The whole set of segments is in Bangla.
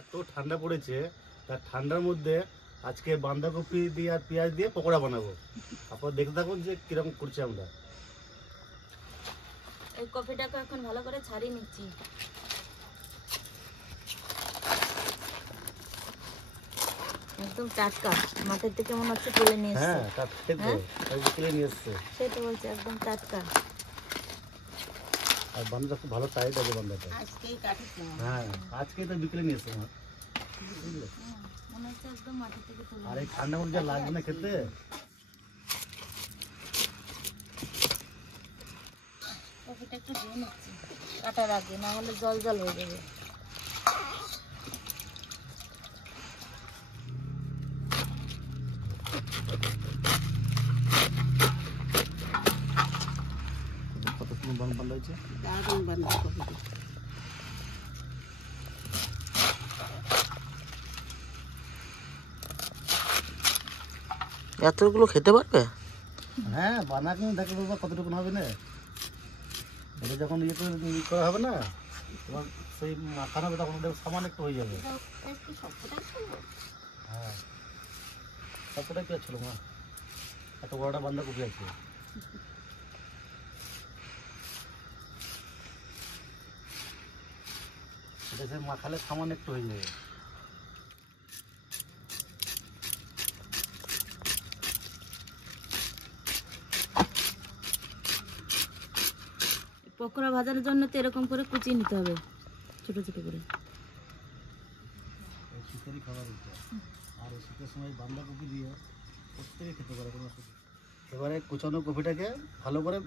এত ঠান্ডা পড়েছে, তার ঠান্ডার মধ্যে আজকে বাঁধাকপি দিয়ে আর পেঁয়াজ দিয়ে পকোড়া বানাবো। আপনারা দেখতে থাকুন যে কিরকম করছি আমরা। এই কপিটাকে এখন ভালো করে ছাড়িয়ে নিচ্ছি। একদম টাটকা, মাঠের থেকে মনে হচ্ছে তুলে নিয়ে এসেছে। হ্যাঁ, টাটকা তো, এই তুলে নিয়ে এসেছে। সেই তো বলছি, একদম টাটকা। আর বান্দাটা খুব ভালো টাইট আছে বান্দাটা। আজকেই কাটিছিলাম। হ্যাঁ, আজকেই তো বিকেলে নিয়ে এসেছে। মনে হচ্ছে একদম মাঠের থেকে তুলে। আর এই ঠান্ডা মধ্যে যা লাগবে না খেতে। কপিটা একটু ধুয়ে নিচ্ছি কাটার আগে, না হলে জল জল হয়ে যাবে। কতক্ষণ বান্না হয়েছে? দারুণ বান্না কপিটা। এতগুলো খেতে পারবে? হ্যাঁ, বানা কিন্তু দেখো বাবা কতটুকু হবে না। এটা যখন ইয়ে করা হবে না, তোমার সেই মাথা হবে তখন ওটা সমান একটু হয়ে যাবে। হ্যাঁ, সবটাই পেঁয়াজ ছিল মা, এত বড়টা বাঁধাকপি আছে। এটা সে মাখালে সমান একটু হয়ে যাবে। পকোড়া ভাজার জন্য তো এরকম করে কুচিয়ে নিতে হবে, ছোট ছোট করে। শীতেরই খাবার এটা, আর শীতের সময় বাঁধাকপি দিয়ে প্রত্যেকে খেতে পারে কোনো অসুবিধা। এবারে কুচানো কপিটাকে ভালো করে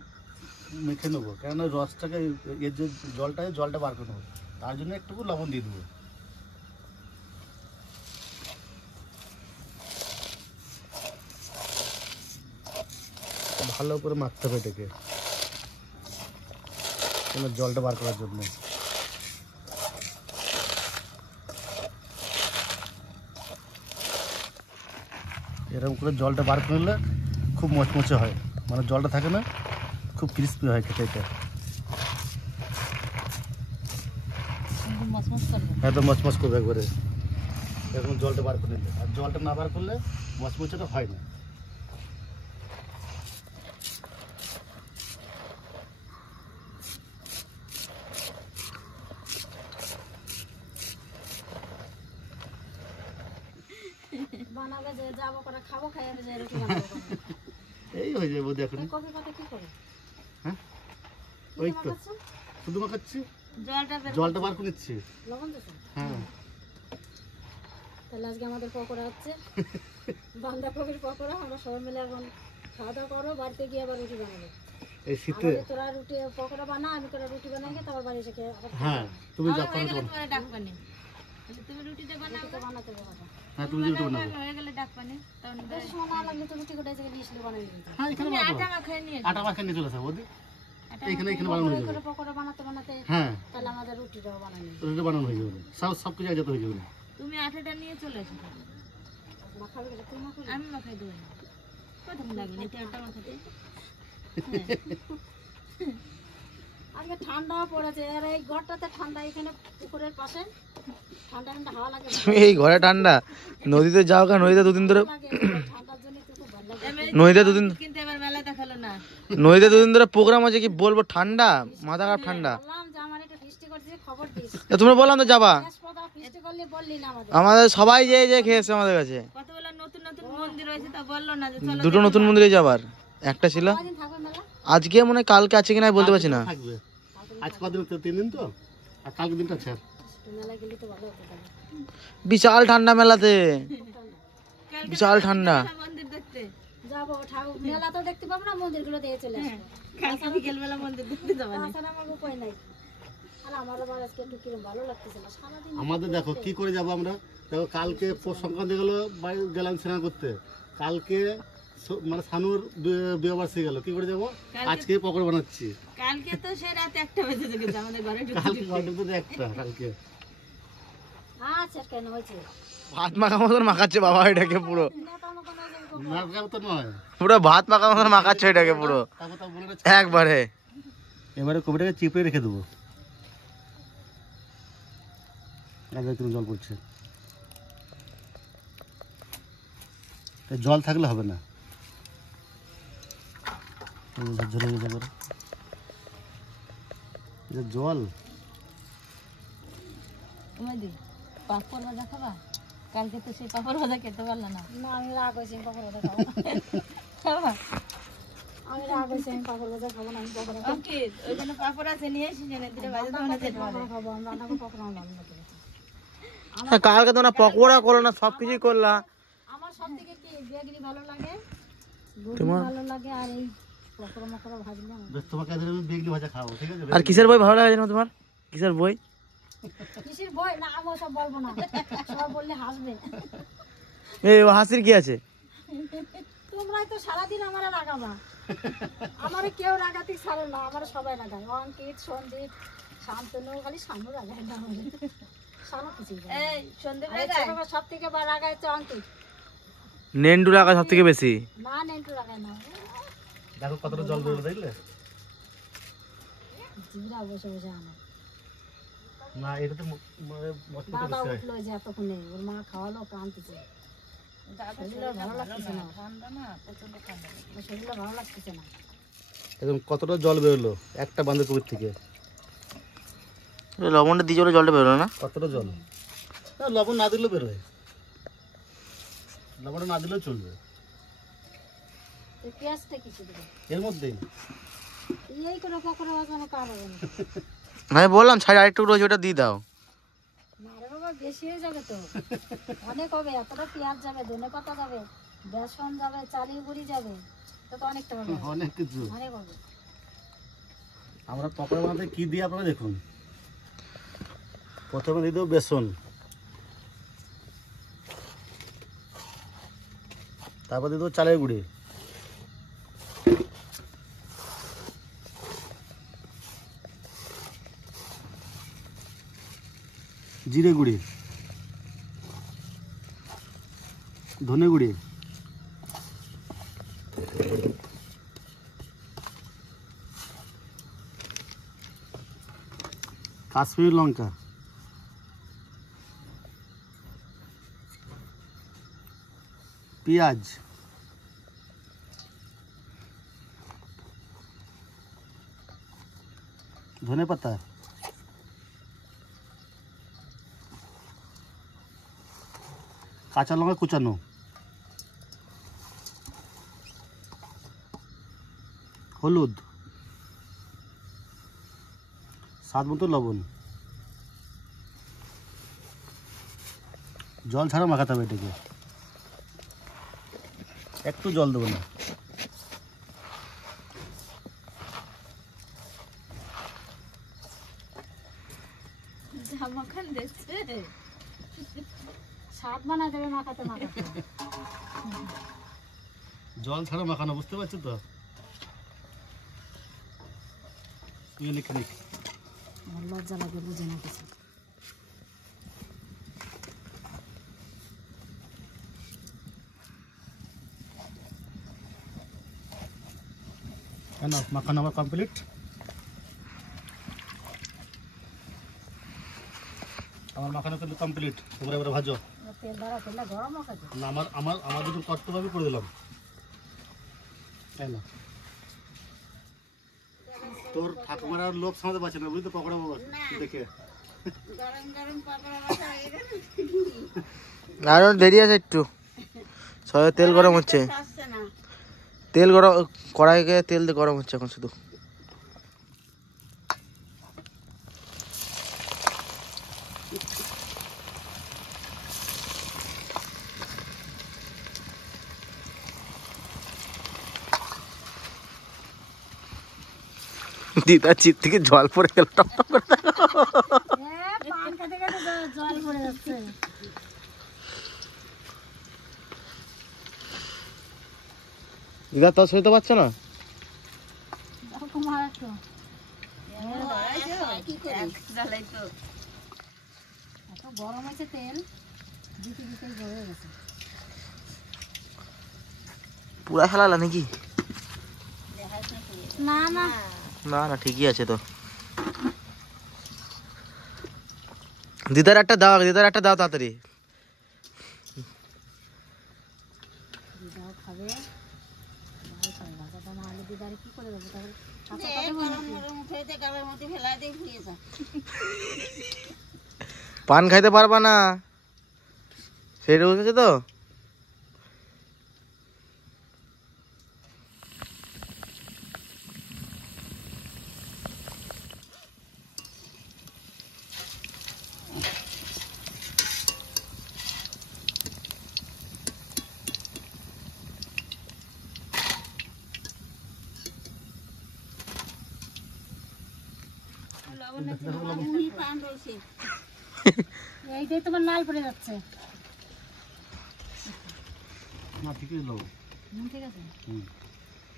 মেখে নেবো, কেননা রসটাকে এর যে জলটা বার করে নেবো, তার জন্য একটুকু লবণ দিয়ে দেবো। ভালো করে মাখতে হবে এটাকে, জলটা বার করার জন্য। এরকম করে জলটা বার করলে খুব মচমচে হয়, মানে জলটা থাকে না, খুব ক্রিস্পি হয় খেতে। এটা একদম মচমচ করবে একবারে, এরকম জলটা বার করে নিলে। আর জলটা না বার করলে মচমচেটা হয় না। বানাবে যে যাবো করে খাবো, খাই আর যে রুটি বানাবো। এই হয়ে যাবে বোধ এখন। কফি পাতা কি করে? হ্যাঁ, ওই তো শুধু মাখাচ্ছি, জলটা বার করে নিচ্ছি। লবণ দিচ্ছি। হ্যাঁ, তাহলে আজকে আমাদের পকোড়া হচ্ছে বাঁধাকপির পকোড়া। আমরা সবাই মিলে এখন খাওয়া দাওয়া করবো, বাড়িতে গিয়ে আবার রুটি বানাবো। এই শীতে তোরা রুটি পকোড়া বানা, আমি তোরা রুটি বানাই গিয়ে তারপর বাড়ি এসে খেয়ে। হ্যাঁ, তুমি যা পারো ডাকবানি, তুমি রুটিটা বানাবে, বানাতে হবে। হ্যাঁ, তুমি রুটি বানাবো। হয়ে গেলে ডাকবানি, তখন বেশ মনে লাগলে তো রুটি কোটাই জায়গায় নিয়ে বানাই দিতে। হ্যাঁ, এখানে আটা মাখায় নিয়ে আটা মাখিয়ে নিয়ে চলে আসা বৌদি, এখানে বানানো হয়ে যাবে। পকোড়া বানাতে বানাতে হ্যাঁ, তাহলে আমাদের রুটিটাও বানাই নিই। রুটি বানানো হয়ে যাবে, সব কিছু আগে হয়ে যাবে। তুমি আটাটা নিয়ে চলে এসো। মাখাবে গেলে তুমি মাখাবে, আমি মাখাই দেবো। কতক্ষণ লাগবে এটা আটা মাখাতে? আজকে ঠান্ডা পড়েছে, আর এই ঘরটাতে ঠান্ডা, এখানে পুকুরের পাশে ঠান্ডা ঠান্ডা হাওয়া লাগে। এই ঘরে ঠান্ডা, নদীতে যাও কেন? নদীতে দুদিন ধরে ঠান্ডার জন্য খুব ভালো লাগে। নদীতে দুদিন কিন্তু এবার মেলা দেখালো না। নদীতে দুদিন ধরে প্রোগ্রাম আছে, কি বলবো, ঠান্ডা, মাথা খারাপ ঠান্ডা। বললাম যে আমার এটা বৃষ্টি করছে, খবর দিস। তুমি বললাম তো যাবা, বৃষ্টি করলে বললি না। আমাদের সবাই যে খেয়েছে আমাদের কাছে। কতগুলো নতুন নতুন মন্দির হয়েছে, তা বললো না যে চলো। দুটো নতুন মন্দিরে যাবার, একটা ছিল কদিন থাকবে মেলা? আজকে, মনে হয় কালকে আছে কিনা বলতে পারছি না। থাকবে আজ কদিন তো, 3 দিন তো, আর কালকে দিনটা আছে। মেলা গেলে তো ভালো হতো তাহলে। বিশাল ঠান্ডা মেলাতে, বিশাল ঠান্ডা। মন্দির দেখতে যাবো, ঠাকুর মেলা তো দেখতে পাবো না, মন্দিরগুলো দিয়ে চলে আসবো। কালকে বিকেল বেলা মন্দির দেখতে যাবো, তাছাড়া আমার উপায় নাই। আর আমার আবার আজকে একটু কিরকম ভালো লাগতেছে না সারাদিন। আমাদের দেখো কি করে যাবো আমরা। দেখো কালকে পৌষ সংক্রান্তি গেলো, বাড়ি গেলাম স্নান করতে। কালকে মানে সানুর বিয়েবার্ষিকী গেল, কি করে যাবো? আজকে পকোড়া বানাচ্ছি। কালকে তো সে রাত 1টা বেজে গেছে আমাদের ঘরে ঢুকতে। কালকে ঘন্টা তো একটা কালকে। আচ্ছা কেন হয়েছে? ভাত মাখা মতন মাখাচ্ছে বাবা এটাকে পুরো, নাচ তো নয়, পুরো ভাত মাখা মতন মাখাচ্ছে এটাকে পুরো একবারে। এবারে কপিটাকে চিপে রেখে দেবো। গাজা কিরম জল পড়ছে। জল থাকলে হবে না, ঝরঝরে হয়ে যাবে জল। পাপড় ভাজা খাবা? কালকে তো সেই পাপড় ভাজা খেতে পারলো না। না আমি রাগ হয়েছি, আমি পাপড় ভাজা খাবো না। আমি রাগ হয়েছি, আমি পাপড় ভাজা খাবো না। আমি পাপড় ওই জন্য পাপড় আছে নিয়ে এসে খাবো। আমি রান্না করে পাপড় আনলাম না। কালকে তো না পকোড়া করো না, সবকিছুই করলা। আমার সব থেকে কি বেগুনি ভালো লাগে, তোমার ভালো লাগে, আর এই পকোড়া মকোড়া ভাজলে বেশ, তোমাকে আজ আমি বেগুনি ভাজা খাবো, ঠিক আছে? আর কিসের বই ভালো লাগে জানো তোমার? কিসের বই? কিসের বই? না আমি সব বলবো না, সব বললে হাসবে। এই ও হাসির কি আছে? তোমরাই তো সারাদিন আমারে রাগাবা। আমারে কেউ রাগাতে ছাড়ে না, আমারে সবাই রাগায়। অঙ্কিত, সন্দীপ, শান্তনু, খালি শানু রাগায় না। শানু কিছু এই সন্দীপ রাগায়, সব থেকে রাগায় তো অঙ্কিত। নেন্ডু রাগা সব থেকে বেশি। না নেন্টু রাগায় না। দেখো কতটা জল বেরোলো, দেখলে? জিরা বসে বসে আনো না, এটা তো দাদা উঠলো যে এতক্ষণে, ওর মা খাওয়ালো, কাঁদতেছে। শরীরটা ভালো লাগতেছে না, ঠান্ডা না, প্রচন্ড ঠান্ডা, শরীরটা ভালো লাগতেছে না। একদম কতটা জল বেরোলো একটা বাঁধাকপির থেকে। লবণটা দিয়ে জলটা বেরোলো না? কতটা জল! লবণ না দিলেও বেরোয়, লবণ না দিলেও চলবে। পেঁয়াজটা কিছু দেবে এর মধ্যেই এই করে পকোড়া বাজানো কার হবে না। আমি বললাম ছাড়, আরেকটু রোজ ওটা দিয়ে দাও। না রে বাবা, বেশি হয়ে যাবে তো, অনেক হবে। এতটা পেঁয়াজ যাবে, ধনে পাতা যাবে, বেসন যাবে, চালের গুঁড়ি যাবে, তো অনেকটা হবে, অনেক কিছু অনেক হবে। আমরা পকোড়া বানাতে কি দিই আপনারা দেখুন। প্রথমে দিয়ে দেবো বেসন, তারপর দিয়ে দেবো চালের গুঁড়ি, জিরে গুঁড়ি, ধনে গুঁড়ি, কাশ্মীরি লঙ্কা, পেঁয়াজ, ধনে পাতা, কাঁচা লঙ্কা কুচানো, হলুদ, স্বাদ মতো লবণ, জল ছাড়া মাখাতে হবে এটাকে, একটু জল দেবো না। স্বাদ বানা দেবে মাখাতে মাখাতে। জল ছাড়া মাখানো, বুঝতে পারছো তো? আমার লজ্জা লাগে, বুঝে না কিছু। মাখানো আমার কমপ্লিট। আমার মাখানো কিন্তু কমপ্লিট। তোমরা এবারে ভাজো। তেল দাঁড়া, তেলটা গরম হোক আগে। না, আমার দুটো কর্তব্য করে দিলাম, তাই না? তোর ঠাকুমার আর লোভ সামলাতে পারছে না, বুঝলি তো? পকোড়া দেখে গরম গরম পকোড়া বাসা হয়ে গেছে। আর দেরি আছে একটু, সবাই তেল গরম হচ্ছে, তেল গরম, কড়াইকে তেল দিয়ে গরম হচ্ছে এখন শুধু। দিদা চিত থেকে জল পড়ে গেল, টপ টপ করে। পান খেতে খেতে জল পড়ে যাচ্ছে। দিদা তো সইতে পারছে না। গরম আছে তেল, দিতে দিতে হয়ে গেছে। পুরা খেলালা নাকি? না না না না, ঠিকই আছে তো। দিদার একটা দাও তাড়াতাড়ি। দিদাও খাবে, ভাই খাবে, ভাজাটা না হলে দিদারে কি করে দেবো তাহলে? পান খাইতে পারবা না, সেটা বুঝেছো তো। এইটাই তোমার লাল পড়ে যাচ্ছে। না ঠিকই লবণ। ঠিক আছে,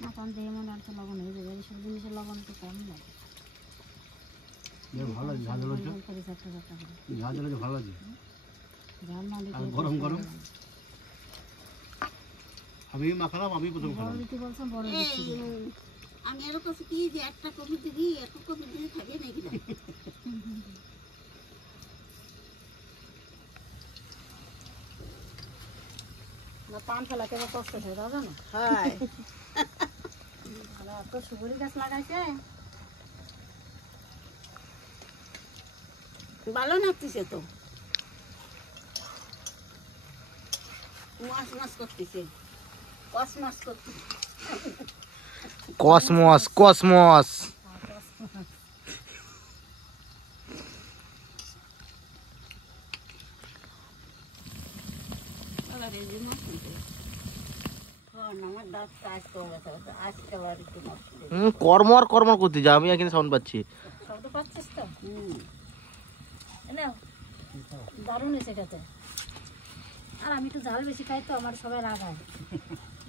না পান দিয়ে মনে আর তো লবণ হয়ে যাবে, এইসব জিনিসের লবণ একটু কম লাগে। ভালো লাগে ঝাল হচ্ছে, ঝাল হচ্ছে ভালো লাগে। ঝাল না দিলে আর গরম গরম আমি মাখালাম, আমি প্রথম বড় খেলাম। দিতে বলছেন, বড় দিচ্ছি। আমি আরো কাছে কি যে একটা কপি দিবি, একটা কপি দিয়ে থাকে নাকি না? না পান ফেলাতে আবার কষ্ট হয়, দাও জানো? হয় ভালো, এত সুপুরি গাছ লাগাইছে। ভালো লাগতেছে তো, মাছ মাছ করতেছে, কস মাছ করতেছে। কসমস আমার দাঁত কাজ করে আজকে আবার একটু নষ্ট। কর্মর করতে যা, আমি এখানে সাউন্ড পাচ্ছি। শব্দ পাচ্ছিস তো? নাও, দারুণ হয়েছে খেতে। আর আমি একটু ঝাল বেশি খাই তো, আমার সবাই রাগায়।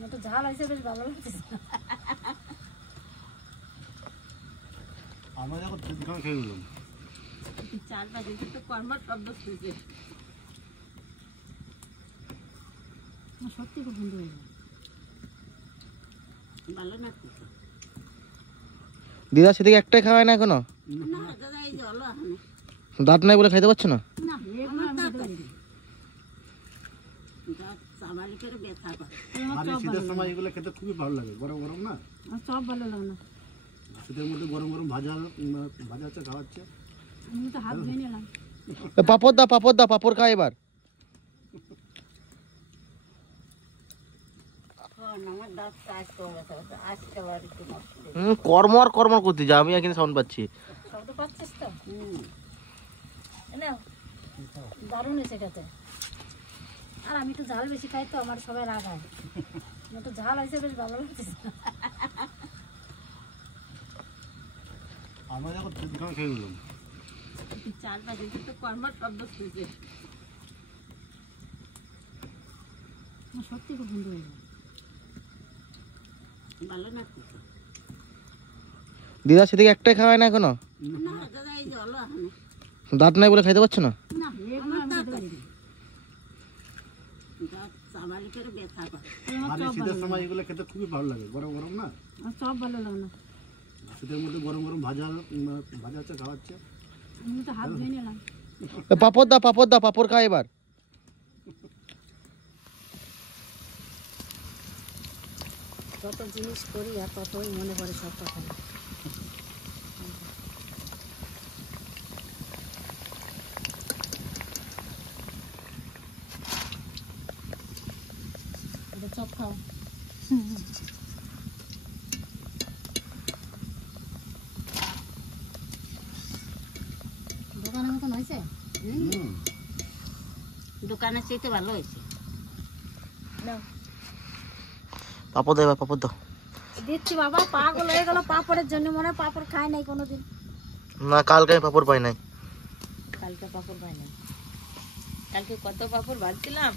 একটু ঝাল হয়েছে, বেশ ভালো লাগছে। আমরা যখন দুখানে খেয়ে নিলাম। চার বাজে তো কর্মার শব্দ শুনছে। সত্যি খুব সুন্দর হয়েছে। ভালো লাগতেছে দিদা সেদিকে একটাই খাওয়ায় না এখনো, না দাদা, এই জল এখনো দাঁত নাই বলে খাইতে পারছো না। না, আমার দাঁত আছে, দাঁত চাবালি করে ব্যথা করে। আর এই শীতের সময় এগুলো খেতে খুবই ভালো লাগে, গরম গরম না, আমার সব ভালো লাগে না। শীতের মধ্যে গরম গরম ভাজা হচ্ছে, খাওয়াচ্ছে। আমি তো হাত ধুয়ে নিলাম। পাপড় দা পাপড় খা এবার। আমার দাঁত কাজ করে আজকে আবার একটু নষ্ট। কর্মর করতে যা, আমি এখানে সাউন্ড পাচ্ছি। শব্দ পাচ্ছিস তো? নাও, দারুণ হয়েছে খেতে। আর আমি একটু ঝাল বেশি খাই তো, আমার সবাই রাগায়। একটু ঝাল হয়েছে, বেশ ভালো লাগছে। আমরা যখন দুখানে খেয়ে নিলাম। চার বাজে তো কর্মার শব্দ শুনছে। সত্যি খুব সুন্দর হয়েছে। ভালো লাগতেছে দিদা সেদিকে একটাই খাওয়ায় না এখনো, না দাদা, এই জল এখনো দাঁত নাই বলে খাইতে পারছো না। না, আমার দাঁত আছে, দাঁত চাবালি করে ব্যথা করে। আর এই শীতের সময় এগুলো খেতে খুবই ভালো লাগে, গরম গরম না, আমার সব ভালো লাগে না। শীতের মধ্যে গরম গরম ভাজা হচ্ছে, খাওয়াচ্ছে। আমি তো হাত ধুয়ে নিলাম। পাপড় দা পাপড় খা এবার। যত জিনিস করি আর ততই মনে পড়ে সব কথা। চপ খাও। দোকানের মতন হয়েছে। দোকানের চাইতে ভালো হয়েছে। পাপড় দাও এবার, পাপড় দাও। দিচ্ছি বাবা, পাগল হয়ে গেল পাপড়ের জন্য, মনে হয় পাপড় খায় নাই কোনোদিন। না, কালকে আমি পাপড় পাই নাই। কালকে পাপড় পাই নাই, কালকে কত পাপড় ভাজছিলাম।